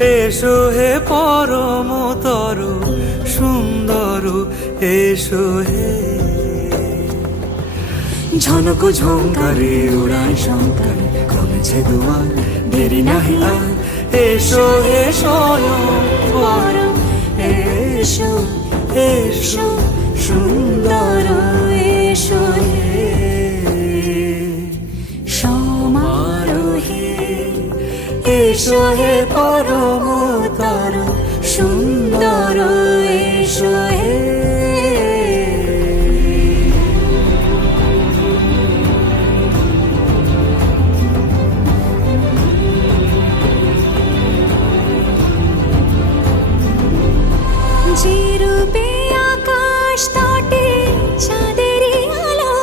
এসো হে পরমতর সুন্দর, এসো হে। ঝনক ঝঙ্কারে উড়ায় শঙ্কারে কমেছে দুয়ার, দেরি নাহি আর। এসো হে স্বয়ং বর, এসো এসো সুন্দর, এসো হে সমারোহে। এসো হে পরমতর সুন্দর, এসো হে। যে রূপে আকাশ তটে চাঁদেরই আলো,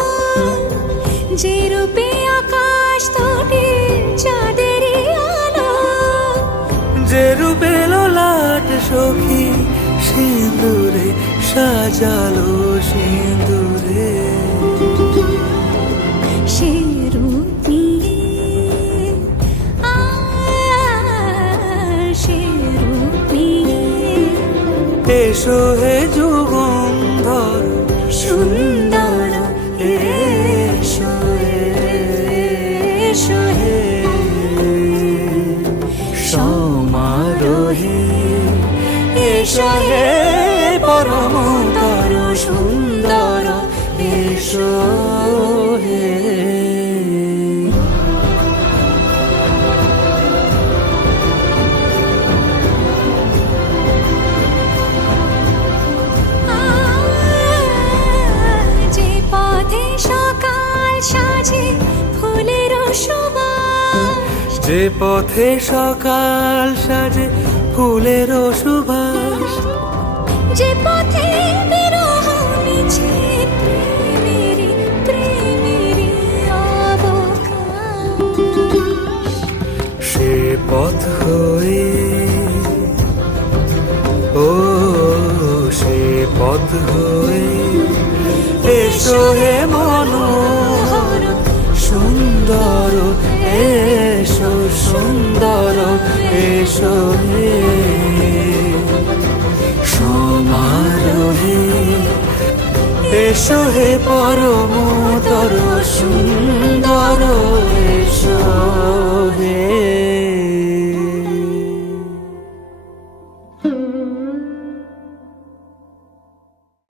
যে রূপে আকাশ তটে চাঁদেরই আলো, যে রূপে ললাট সখী সিঁদুরে সাজালো সিঁদুরে। সে রূপ নিয়ে সে রূপ নিয়ে এসো হে যুগন্ধর সুন্দর, এসো এসো হে সমারোহে। এসো হে পরমতর সুন্দর, এসো হে। যে পথে সকাল সাজে ফুলের সুবাস, যে পথে সকাল সাজে ফুলের সুবাস, যে পথে বিরহ মিছে প্রেমেরই প্রেমেরই অবকাশ, সে পথ হয়ে ও সে পথ হয়ে। এসো হে মনোহর সুন্দর, এসো সুন্দর, এসো হে সমারোহে। এসো হে পরমতর